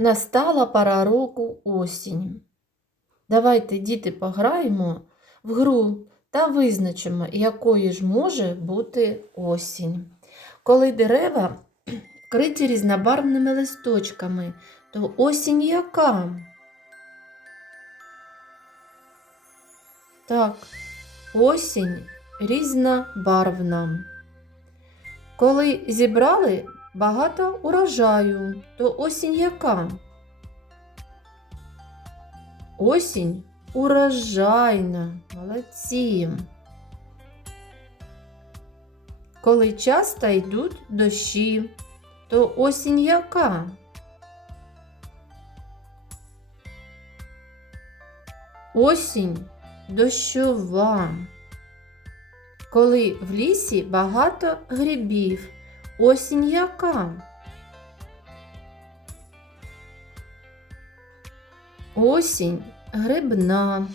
Настала пора року осінь. Давайте, діти, пограємо в гру та визначимо, якою ж може бути осінь. Коли дерева вкриті різнобарвними листочками, то осінь яка? Так, осінь різнобарвна. Коли зібрали багато урожаю, то осінь яка? Осінь урожайна, молодці. Коли часто йдуть дощі, то осінь яка? Осінь дощова. Коли в лісі багато грибів, осінь яка? Осінь грибна.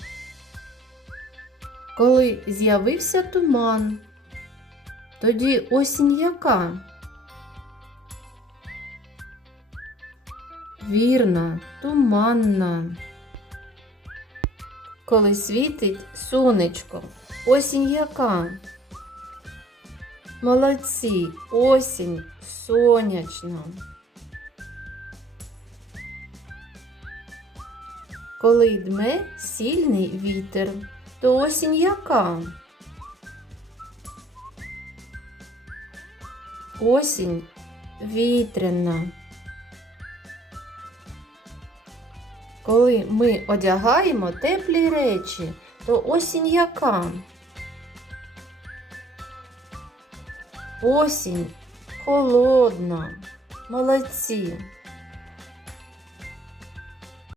Коли з'явився туман, тоді осінь яка? Вірно, туманна. Коли світить сонечко, осінь яка? Молодці, осінь сонячна. Коли дме сильний вітер, то осінь яка? Осінь вітряна. Коли ми одягаємо теплі речі, то осінь яка? Осінь холодна. Молодці.